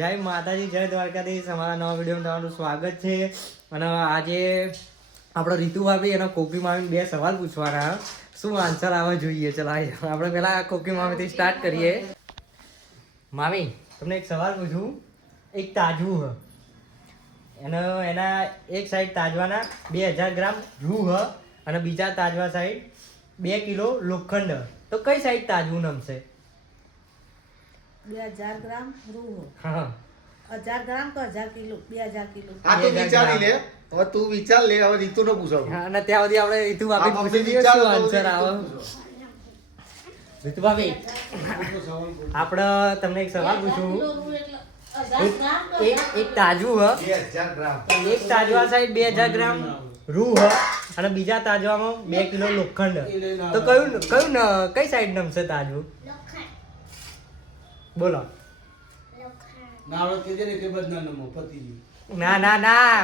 જય માતાજી, જય દ્વારકાધીશ. અમારા નવા વિડીયોમાં તમારું સ્વાગત છે. અને આજે આપણો રીતુ ભાભી એનો કોકી મામી બે સવાલ પૂછવાના. શું આન્સર આવવા જોઈએ? ચલો આપણે પહેલા કોકી મામીથી સ્ટાર્ટ કરીએ. મામી, તમને એક સવાલ પૂછું. એક તાજવું હ એના એક સાઈડ તાજવાના 2000 ગ્રામ રૂ હ અને બીજા તાજવા સાઈડ 2 કિલો લોખંડ. તો કઈ સાઈડ તાજવું નમશે? 2000 ગ્રામ રૂ. હા, 1000 ગ્રામ તો 1000 કિલો 2000 કિલો. હા તો વિચારી લે. હવે તું વિચાર લે. હવે રીતુ નો પૂછો. હા, અને ત્યાં સુધી આપણે રીતુ ભાભી પૂછી દઈએ શું આન્સર આવે. રીતુ ભાભી, આપણે તમને એક સવાલ પૂછું. એક તાજવું હ 2000 ગ્રામ. એક તાજવા સાઈડ 2000 ગ્રામ રૂ હ અને બીજા તાજવામાં 2 કિલો લોખંડ. તો કઈ સાઈડ નમશે તાજવું? બોલો. ના ના ના,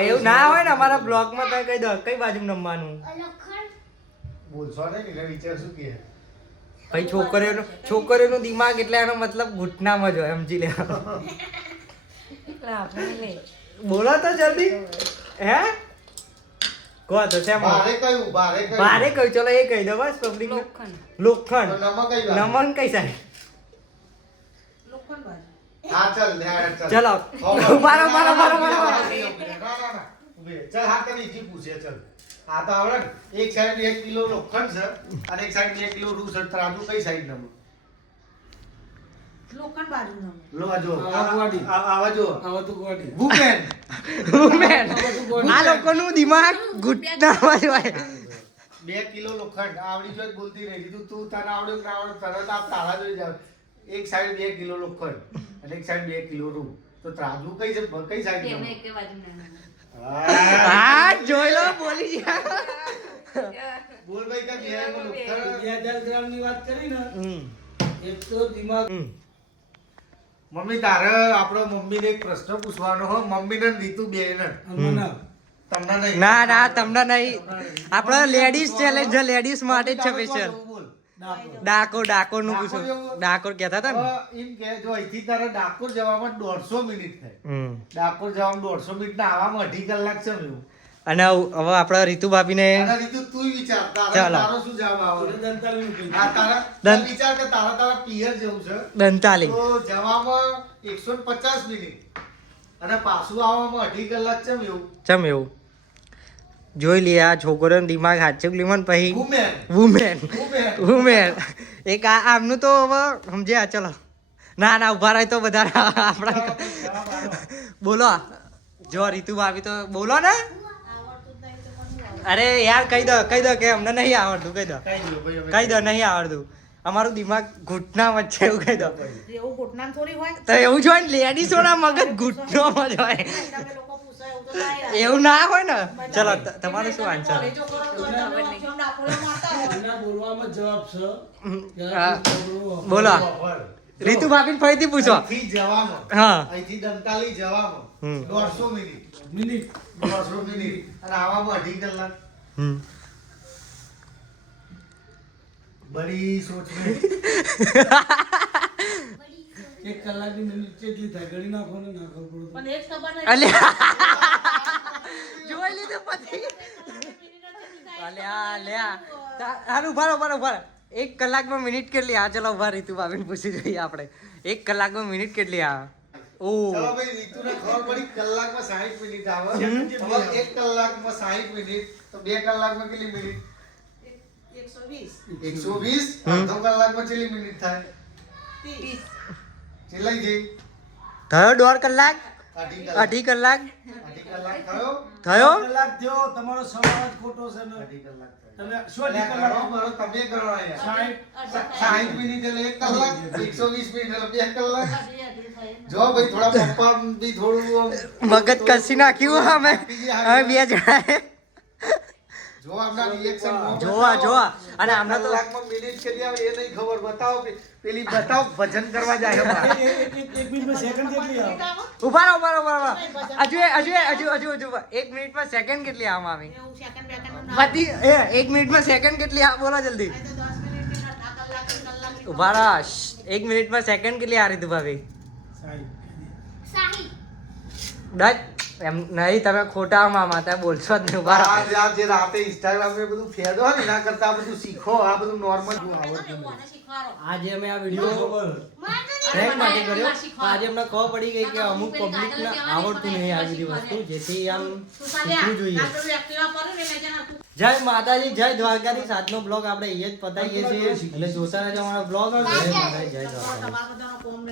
એવું ના હોય ને. અમારા બ્લોગમાં તમે કહી દો કઈ બાજુ નમવાનું. બોલશો ને એટલે વિચાર શું કે ભાઈ છોકરીઓનું દિમાગ એટલે એનો મતલબ ઘૂંટનામાં જ હોય, સમજી લે. બોલો તો જલ્દી. હે કહો તો શેમ ભારે કયું ભારે કહ્યું? ચલો એ કહી દો બસ પબ્લિક. લોખંડ. નમન કઈ સાઈડ? લોખંડ બાજુ. હા ચાલ લે ચાલ. ચલો મારો ના ચાલ હા તને ઈજી પૂછે ચાલ. આ તો આવડે ને. એક સાઈડ 1 કિલો લોખંડ છે અને એક સાઈડ 2 કિલો રૂ છે. ત્રાજુ કઈ સાઈડ નમ? લોખંડ બાજુ નો. લો આજો આવા જો વુમેન. આ લોકોનું દિમાગ ઘૂંટનામાં જ હોય. 2 કિલો લોખંડ આવડી જો બોલતી રહી. કીધું તું તને આવડે કે ના આવડે તરત આપ તાળા જોઈ જાવ. એક સાઈડ 2 કિલો લોખંડ અને એક સાઈડ 2 કિલો રૂ. તો ત્રાજુ કઈ છે? કઈ સાઈડ નમ? હા જોઈ લો, બોલી ગયા. બોલ ભાઈ કે બિહારમાં લોખંડ 2000 ગ્રામ ની વાત કરી ને, એક તો દિમાગ મમ્મી તારે આપણો મમ્મીને એક પ્રશ્ન પૂછવાનો હો. મમ્મીને ને રીતુ બેયને. મને તમને નહીં. ના ના, તમને નહીં. આપણો લેડીઝ ચેલેન્જ છે, લેડીઝ માટે જ છે સ્પેશિયલ. ડાકોર નું પૂછો. ડાકોર કહેતા હતા ને. એમ કે જો અહીંથી તારે ડાકોર જવામાં 150 મિનિટ થાય. ડાકોર જવામાં 150 મિનિટ ને આવવામાં 2.5 કલાક છે એવું. અને હવે આપણા રીતુ ભાભીને અને રીતુ તું વિચાર ચાલો. તારો શું જવાબ આવે? દંતાલી નું કીધું. આ તારા વિચાર કે તારા પિયર જેવું છે. દંતાલી. તો જવામાં 150 મિનિટ અને પાછું આવવામાં 2.5 કલાક છે એવું. ચમ એવું? જોઈ લે આ છોકરીઓનો દિમાગ હાચુક લીમન પછી વુમેન એક આમનું તો હવે સમજ્યા. ચલો ના ઉભા રહે તો બધા આપણા. બોલો જો રીતુ ભાભી તો બોલો ને. અરે યાર કહી દો કે અમને નહીં આવડતું. કહી દો નહીં આવડતું. અમારું દિમાગ ઘૂંટના વચ્ચે એવું કહી દો. એવું ઘૂંટનામ થોડી હોય. તો એવું જ હોય ને, લેડીઝોના મગજ ઘૂંટનામાં જ હોય. તમે લોકો પૂછો એવું તો થાય. એવું ના હોય ને. ચલો તમારું શું આન્સર? કોલેજો કરો તો તમે ઓપ્શન ડાકોરે મારતા હોય. એના બોલવામાં જવાબ છે. હા, બોલો. રીતુ ભાભી ફરીથી પૂછો. અહીંથી જવામાં હા. અહીંથી દંતાલી જવામાં 150 મિનિટ 150 મિનિટ અને આવવામાં 2.5 કલાક. બડી સોચ મે. 1 કલાકની મિનિટ કેટલી થાય? ગણી નાખો ને ના ખબર પડે. પણ એ જ ખબર નહીં. અલ્યા જોઈ લીધું પછી. અલ્યા હારું ઉભા 1 કલાકમાં મિનિટ કેટલી આ? ચલો ઉભા રીતુ ભાભીને પૂછી જોઈએ આપણે. 1 કલાકમાં મિનિટ કેટલી આ? ઓ ચલો ભાઈ રીતુને ખબર પડી કલાકમાં 60 મિનિટ આવે. હવે 1 કલાકમાં 60 મિનિટ તો 2 કલાકમાં કેટલી મિનિટ? 120. 120. અડધો કલાકમાં કેટલી મિનિટ થાય? 30. કેટલી થઈ? થયો 1.5 કલાક? 2.5 2.5 કલાક. કલાક 2.5 કલાક થયો? થયો? કલાક થયો. તમારો સવાલ જ ખોટો છે ને. 2.5 કલાક થયો. તમે શું એટલે કલાક? ગણો બરો, તમે ગણો અહીંયા. 60 મિનિટ એટલે 1 કલાક. 120 મિનિટ એટલે 2 કલાક. જો ભાઈ થોડા પપ્પા બી થોડું મગજ કસી નાખ્યું અમે બે જણાએ. જો આપણા રિએક્શન જોવા અને આમના તો કલાકમાં મિનિટ કેટલી આવે એ નહીં ખબર. બતાવો પેલી બતાવો ભજન કરવા જાય બહાર. એક મિનિટમાં સેકન્ડ કેટલી આવે? ઉભા રહો. હજુ 1 મિનિટમાં સેકન્ડ કેટલી આમ આવી? એવું સેકન્ડ બેકન્ડ બધી 1 મિનિટમાં સેકન્ડ કેટલી આ? બોલો જલ્દી. તો 10 મિનિટ કે 8 કલાક ઉભા રહો. 1 મિનિટમાં સેકન્ડ કેટલી આ રીતુ ભાભી સાઈ. ડચ એમ નહીં તમે ખોટા માતા બોલશો જ નહીં ઉભા રહો. આ જે રાતે ઇન્સ્ટાગ્રામ ને બધું ફેદો હોય ને એના કરતા આ બધું શીખો આ બધું નોર્મલ આવડતું નહીં. કોને શીખવાડો? આજે અમે આ વિડીયો prank માટે કર્યો પણ આજે અમને ખબર પડી ગઈ કે અમુક પબ્લિકને આવડતું નહીં આ બધી વસ્તુ જેથી આમ તું સાલ્યા, શીખવું જોઈએ. આ પેલું એક્ટિવા કર્યું ને મેં જરા તું જય માતાજી જય દ્વારકાધીશ. આજનો બ્લોગ આપણે અહીંયા જ પતાવીએ છીએ એટલે જોતા રહેજો અમારો બ્લોગ. જય માતાજી જય દ્વારકાધીશ. તમારા બધાનો કોમ નહીં.